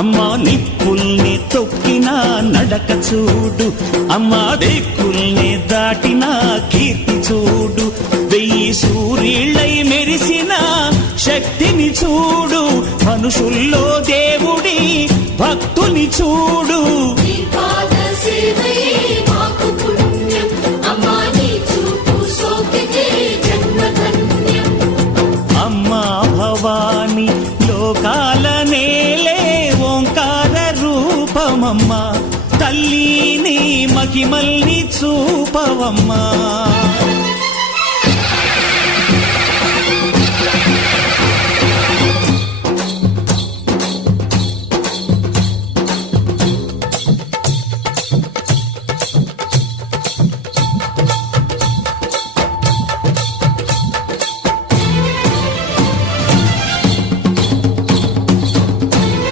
అమ్మా నిప్పుల్ని తొక్కిన నడక చూడు, అమ్మా దిక్కుల్ని దాటిన కీర్తి చూడు, 1000 సూర్యుళ్ళై మెరిసిన శక్తిని చూడు, మనుషుల్లో దేవుడి భక్తుని చూడు. అమ్మా భవాని లోకాల నేలే ఓంకార రూపమమ్మా, తల్లిని మహిమల్ని చూపవమ్మా.